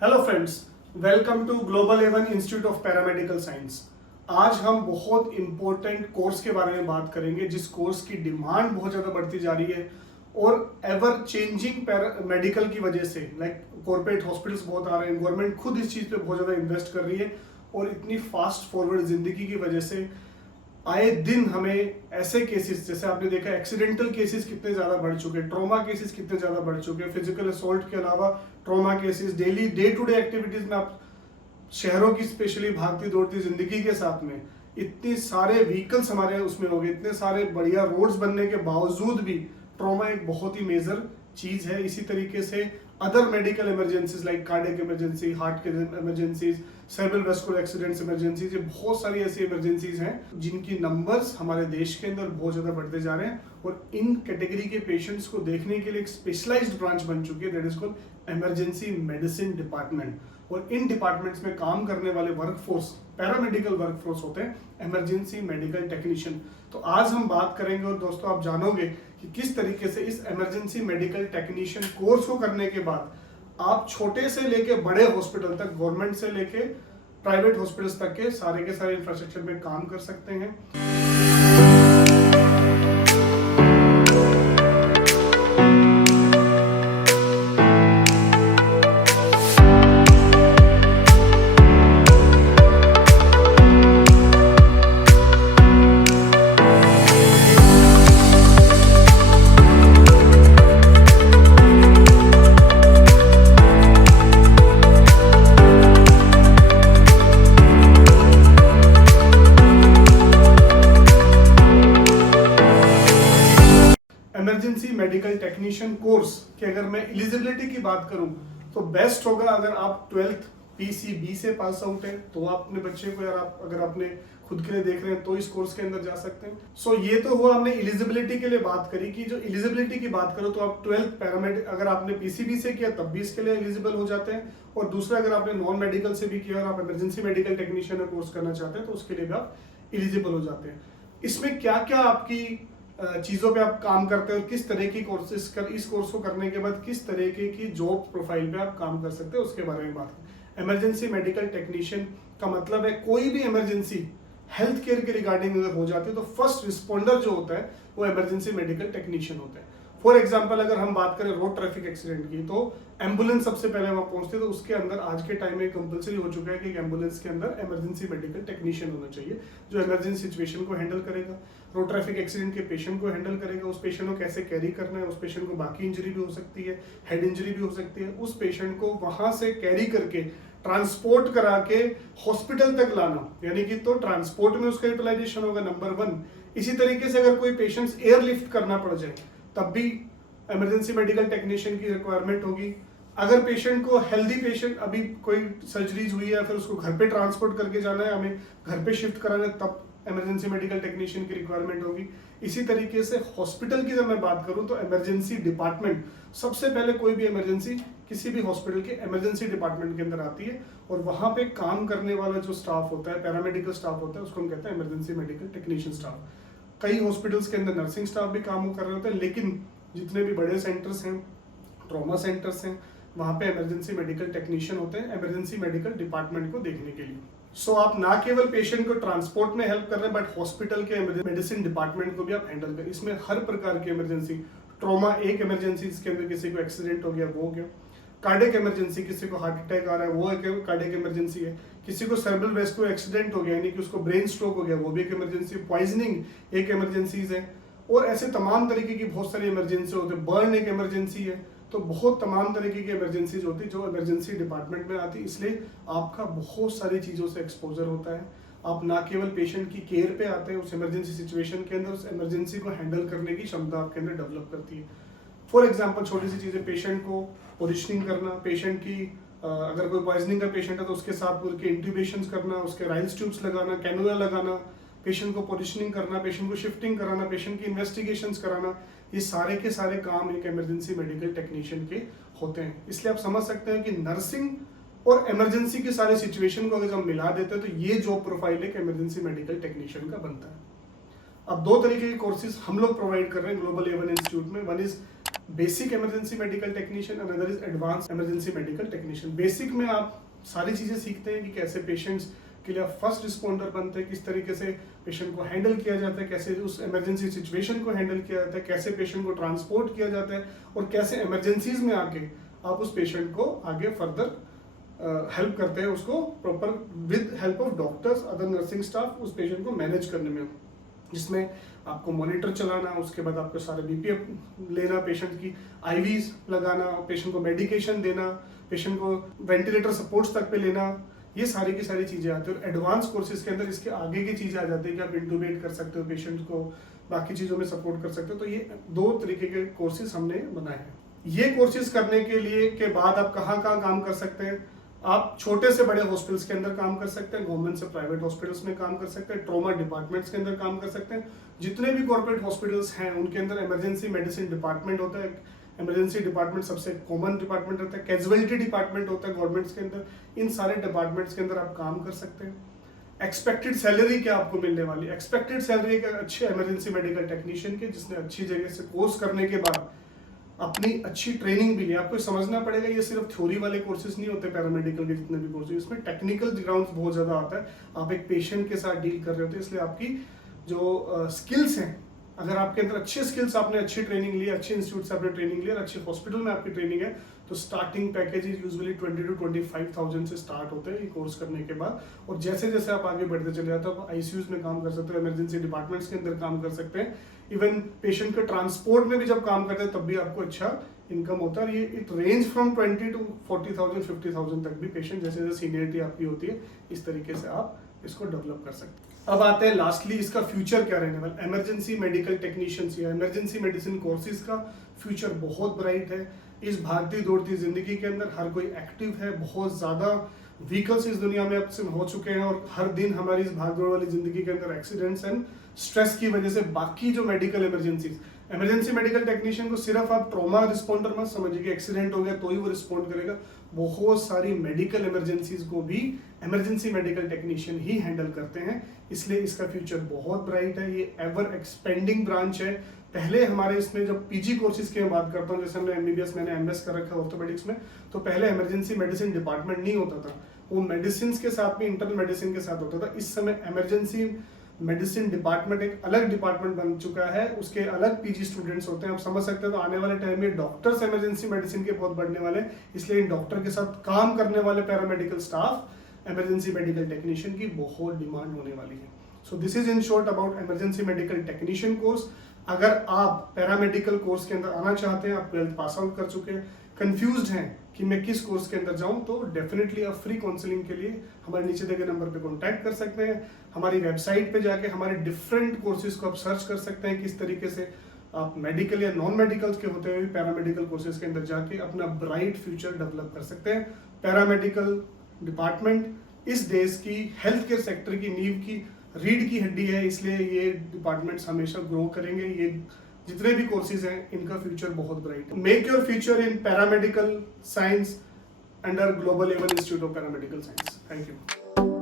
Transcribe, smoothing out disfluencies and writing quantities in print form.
Hello friends, welcome to global Avon institute of paramedical science. आज हम बहुत important course के बारे में बात करेंगे जिस कोर्स की डिमांड बहुत ज़्यादा बढ़ती जा रही है और एवर चेंजिंग मेडिकल की वजह से लाइक कॉर्पोरेट हॉस्पिटल्स बहुत आ रहे हैं, गवर्नमेंट खुद इस चीज़ पे बहुत ज़्यादा इन्वेस्ट कर रही है और इतनी फास्ट फॉरवर्ड जिंदगी की वजह से आए दिन हमें ऐसे केसेस, जैसे आपने देखा एक्सीडेंटल केसेस कितने ज़्यादा बढ़ चुके हैं, ट्रॉमा केसेस कितने ज़्यादा बढ़ चुके हैं, फिजिकल असॉल्ट के अलावा trauma cases, daily day to day activities में आप शहरों की स्पेशली भागती दौड़ती जिंदगी के साथ में इतने सारे व्हीकल्स हमारे उसमें हो गए, इतने सारे बढ़िया रोड्स बनने के बावजूद भी ट्रॉमा एक बहुत ही मेजर चीज़ है। इसी तरीके से other medical emergencies like cardiac emergency, heart के emergencies, cerebral vascular accidents emergencies, ये बहुत सारी ऐसी इमरजेंसीज हैं जिनकी नंबर्स हमारे देश के अंदर बहुत ज़्यादा बढ़ते जा रहे हैं और इन कैटेगरी के पेशेंट्स को देखने के लिए एक स्पेशलाइज्ड ब्रांच बन चुकी है, that is called emergency medicine department. और इन डिपार्टमेंट्स में काम करने वाले वर्कफोर्स पैरामेडिकल वर्कफोर्स होते हैं इमरजेंसी मेडिकल टेक्नीशियन। तो आज हम बात करेंगे और दोस्तों आप जानोगे कि किस तरीके से इस इमरजेंसी मेडिकल टेक्नीशियन कोर्स को करने के बाद आप छोटे से लेके बड़े हॉस्पिटल तक, गवर्नमेंट से लेके प्राइवेट हॉस्पिटल्स तक के सारे इंफ्रास्ट्रक्चर में काम कर सकते हैं। इमरजेंसी मेडिकल टेक्नीशियन कोर्स की अगर मैं एलिजिबिलिटी की बात करूं तो बेस्ट होगा अगर आप 12th PCB से पास आउट है तो आप अपने बच्चे को, यार आप अगर अपने खुद के लिए देख रहे हैं तो इस कोर्स के अंदर जा सकते हैं। सो ये तो हुआ, हमने एलिजिबिलिटी के लिए बात करी कि जो एलिजिबिलिटी की बात करो तो आप 12th पैरामेडिक अगर आपने PCB से किया तब भी इसके लिए एलिजिबल हो जाते हैं, और दूसरा अगर आपने नॉन मेडिकल से भी किया और आप इमरजेंसी मेडिकल टेक्नीशियन का कोर्स करना चाहते हैं तो उसके लिए भी आप एलिजिबल हो जाते हैं। इसमें क्या क्या आपकी चीज़ों पे आप काम करते हैं और किस तरह की कोर्सेस कर इस कोर्स को करने के बाद किस तरीके की जॉब प्रोफाइल पे आप काम कर सकते हैं उसके बारे में बात करें। इमरजेंसी मेडिकल टेक्नीशियन का मतलब है कोई भी इमरजेंसी हेल्थ केयर के रिगार्डिंग अगर हो जाती है तो फर्स्ट रिस्पॉन्डर जो होता है वो इमरजेंसी मेडिकल टेक्नीशियन होता है। फॉर एग्जाम्पल अगर हम बात करें रोड ट्रैफिक एक्सीडेंट की तो एम्बुलेंस सबसे पहले वहां पहुंचती है, तो उसके अंदर आज के टाइम में कंपलसरी हो चुका है कि एम्बुलेंस के अंदर इमरजेंसी मेडिकल टेक्नीशियन होना चाहिए जो इमरजेंसी सिचुएशन को हैंडल करेगा, रोड ट्रैफिक एक्सीडेंट के पेशेंट को हैंडल करेगा, उस पेशेंट को कैसे कैरी करना है, उस पेशेंट को बाकी इंजरी भी हो सकती है, हेड इंजरी भी हो सकती है, उस पेशेंट को वहां से कैरी करके ट्रांसपोर्ट करा के हॉस्पिटल तक लाना, यानी कि तो ट्रांसपोर्ट में उसका यूटिलाइजेशन होगा नंबर 1। इसी तरीके से अगर कोई पेशेंट्स एयरलिफ्ट करना पड़ जाए तब भी इमरजेंसी मेडिकल टेक्नीशियन की रिक्वायरमेंट होगी। अगर पेशेंट को हेल्दी पेशेंट अभी कोई सर्जरीज हुई है फिर उसको घर पे ट्रांसपोर्ट करके जाना है, हमें घर पे शिफ्ट कराना है, तब इमरजेंसी मेडिकल टेक्नीशियन की रिक्वायरमेंट होगी। इसी तरीके से हॉस्पिटल की जब मैं बात करूं तो इमरजेंसी डिपार्टमेंट सबसे पहले कोई भी इमरजेंसी किसी भी हॉस्पिटल के इमरजेंसी डिपार्टमेंट के अंदर आती है और वहां पे काम करने वाला जो स्टाफ होता है, पैरामेडिकल स्टाफ होता है, उसको हम कहते हैं इमरजेंसी मेडिकल टेक्नीशियन स्टाफ। कई हॉस्पिटल्स के अंदर नर्सिंग स्टाफ भी काम कर रहे होते हैं, लेकिन जितने भी बड़े सेंटर्स हैं, ट्रॉमा सेंटर्स हैं, वहाँ पे इमरजेंसी मेडिकल टेक्नीशियन होते हैं इमरजेंसी मेडिकल डिपार्टमेंट को देखने के लिए। सो आप ना केवल पेशेंट को ट्रांसपोर्ट में हेल्प कर रहे हैं बट हॉस्पिटल के मेडिसिन डिपार्टमेंट को भी आप हैंडल करें। इसमें हर प्रकार की इमरजेंसी, ट्रॉमा एक इमरजेंसी जिसके अंदर किसी को एक्सीडेंट हो गया वो हो गया, कार्डियक इमरजेंसी किसी को हार्ट अटैक आ रहा है वो एक कार्डियक इमरजेंसी है, किसी को सेरेब्रल वैस्कुलर एक्सीडेंट हो गया यानी कि उसको ब्रेन स्ट्रोक हो गया वो भी एक इमरजेंसी, पॉइजनिंग एक इमरजेंसीज है, और ऐसे तमाम तरीके की बहुत सारी इमरजेंसी होती है, बर्न एक इमरजेंसी है। तो बहुत तमाम तरीके की इमरजेंसीज होती है जो इमरजेंसी डिपार्टमेंट में आती है, इसलिए आपका बहुत सारी चीज़ों से एक्सपोजर होता है। आप ना केवल पेशेंट की केयर पे आते हैं, उस इमरजेंसी सिचुएशन के अंदर उस इमरजेंसी को हैंडल करने की क्षमता आपके अंदर डेवलप करती है। फॉर एग्जाम्पल छोटी सी चीज़ें, पेशेंट को पोजिशनिंग करना, पेशेंट की अगर कोई पॉइजनिंग का पेशेंट है तो उसके साथ उनके इंट्यूबेशन करना, उसके राइल्स ट्यूब्स लगाना, कैनुला लगाना, पेशेंट को पोजिशनिंग करना, पेशेंट को शिफ्टिंग कराना, पेशेंट की इन्वेस्टिगेशंस कराना, ये सारे के सारे काम एक इमरजेंसी मेडिकल टेक्नीशियन के होते हैं। इसलिए आप समझ सकते हैं कि नर्सिंग और इमरजेंसी के सारे सिचुएशन को अगर हम मिला देते हैं तो ये जॉब प्रोफाइल एक इमरजेंसी मेडिकल टेक्नीशियन का बनता है। अब दो तरीके के कोर्सेज हम लोग प्रोवाइड कर रहे हैं ग्लोबल एवन इंस्टीट्यूट में। One is basic emergency medical technician, another is advance emergency medical technician. Basic में आप सारी चीज़ें सीखते हैं कि कैसे पेशेंट्स के लिए आप फर्स्ट रिस्पॉन्डर बनते हैं, किस तरीके से पेशेंट को हैंडल किया जाता है, कैसे उस इमरजेंसी सिचुएशन को हैंडल किया जाता है, कैसे पेशेंट को ट्रांसपोर्ट किया जाता है और कैसे इमरजेंसीज में आके आप उस पेशेंट को आगे फर्दर हेल्प करते हैं, उसको proper with help of doctors, other nursing staff, उस पेशेंट को मैनेज करने में, जिसमें आपको मॉनिटर चलाना, उसके बाद आपको सारे बीपी लेना, पेशेंट की आईवीज लगाना, पेशेंट को मेडिकेशन देना, पेशेंट को वेंटिलेटर सपोर्ट्स तक पे लेना, ये सारी की सारी चीज़ें आती है। और एडवांस कोर्सेज के अंदर इसके आगे की चीज़ें आ जाती है कि आप इंटूबेट कर सकते हो पेशेंट को, बाकी चीज़ों में सपोर्ट कर सकते हो। तो ये 2 तरीके के कोर्सेज हमने बनाए हैं। ये कोर्सेज करने के लिए के बाद आप कहाँ कहाँ काम कर सकते हैं? आप छोटे से बड़े हॉस्पिटल्स के अंदर काम कर सकते हैं, गवर्नमेंट से प्राइवेट हॉस्पिटल्स में काम कर सकते हैं, ट्रॉमा डिपार्टमेंट्स के अंदर काम कर सकते हैं। जितने भी कॉर्पोरेट हॉस्पिटल्स हैं उनके अंदर इमरजेंसी मेडिसिन डिपार्टमेंट होता है। इमरजेंसी डिपार्टमेंट सबसे कॉमन डिपार्टमेंट रहता है। कैजुअलिटी डिपार्टमेंट होता है गवर्नमेंट्स के अंदर। इन सारे डिपार्टमेंट्स के अंदर आप काम कर सकते हैं। एक्सपेक्टेड सैलरी क्या आपको मिलने वाली? एक्सपेक्टेड सैलरी एक अच्छे इमरजेंसी मेडिकल टेक्नीशियन के, जिसने अच्छी जगह से कोर्स करने के बाद अपनी अच्छी ट्रेनिंग भी ली। आपको समझना पड़ेगा ये सिर्फ थ्योरी वाले कोर्सेज नहीं होते पैरामेडिकल के जितने भी कोर्सेज, इसमें टेक्निकल ग्राउंड बहुत ज़्यादा आता है। आप एक पेशेंट के साथ डील कर रहे होते हैं, इसलिए आपकी जो स्किल्स हैं, अगर आपके अंदर अच्छे स्किल्स, आपने अच्छी ट्रेनिंग ली, अच्छे इंस्टीट्यूट से आपने ट्रेनिंग ली और अच्छे हॉस्पिटल में आपकी ट्रेनिंग है, तो स्टार्टिंग पैकेज यूजुअली 20 to 25,000 से स्टार्ट होते हैं ये कोर्स करने के बाद। और जैसे जैसे आप आगे बढ़ते चले जाते हो, आप आईसीयूज में काम कर सकते हो, इमरजेंसी डिपार्टमेंट्स के अंदर काम कर सकते हैं, इवन पेशेंट के ट्रांसपोर्ट में भी जब काम करते हैं तब भी आपको अच्छा इनकम होता है। ये इट रेंज फ्रॉम 20 to 40,000 50,000 तक भी पेशेंट, जैसे जैसे सीनियरिटी आपकी होती है इस तरीके से आप इसको डेवलप कर सकते हैं। अब आते हैं लास्टली इसका फ्यूचर क्या रहने वाला। इमरजेंसी मेडिकल टेक्नीशियंस या इमरजेंसी मेडिसिन कोर्सेज का फ्यूचर बहुत ब्राइट है। इस भागती दौड़ती जिंदगी के अंदर हर कोई एक्टिव है, बहुत ज़्यादा व्हीकल्स इस दुनिया में अब से हो चुके हैं और हर दिन हमारी इस भागदौड़ वाली जिंदगी के अंदर एक्सीडेंट्स एंड स्ट्रेस की वजह से बाकी जो मेडिकल इमरजेंसी मेडिकल टेक्नीशियन को सिर्फ आप ट्रॉमा रिस्पॉन्डर मत समझिए कि एक्सीडेंट हो गया तो ही वो रिस्पॉन्ड करेगा। बहुत सारी मेडिकल इमरजेंसीज को भी इमरजेंसी मेडिकल टेक्नीशियन ही हैंडल करते हैं, इसलिए इसका फ्यूचर बहुत ब्राइट है। ये एवर एक्सपेंडिंग ब्रांच है। पहले हमारे इसमें जब पीजी कोर्सेज की मैं बात करता हूँ, जैसे हमने एमबीबीएस, मैंने एमएस कर रखा है ऑर्थोपेडिक्स में, तो पहले इमरजेंसी मेडिसिन डिपार्टमेंट नहीं होता था, वो मेडिसिन के साथ भी इंटरनल मेडिसिन के साथ होता था। इस समय इमरजेंसी मेडिसिन डिपार्टमेंट एक अलग डिपार्टमेंट बन चुका है, उसके अलग पीजी स्टूडेंट्स होते हैं। आप समझ सकते हैं तो आने वाले टाइम में डॉक्टर्स इमरजेंसी मेडिसिन के बहुत बढ़ने वाले हैं, इसलिए इन डॉक्टर के साथ काम करने वाले paramedical staff emergency medical technician की बहुत डिमांड होने वाली है। So this is in short about emergency medical technician course. अगर आप पैरामेडिकल कोर्स के अंदर आना चाहते हैं, आप 12th पास आउट कर चुके हैं, कंफ्यूज्ड हैं कि मैं किस कोर्स के अंदर जाऊं, तो डेफिनेटली आप फ्री काउंसलिंग के लिए हमारे नीचे दिए गए नंबर पे कांटेक्ट कर सकते हैं। हमारी वेबसाइट पे जाके हमारे डिफरेंट कोर्सेज को आप सर्च कर सकते हैं, किस तरीके से आप मेडिकल या नॉन मेडिकल के होते हुए पैरामेडिकल कोर्सेज के अंदर जाके अपना ब्राइट फ्यूचर डेवलप कर सकते हैं। पैरामेडिकल डिपार्टमेंट इस देश की हेल्थ केयर सेक्टर की नींव की रीढ़ की हड्डी है, इसलिए ये डिपार्टमेंट्स हमेशा ग्रो करेंगे। ये जितने भी कोर्सेज हैं इनका फ्यूचर बहुत ब्राइट है। Make your future in paramedical science under global level institute of paramedical science. Thank you.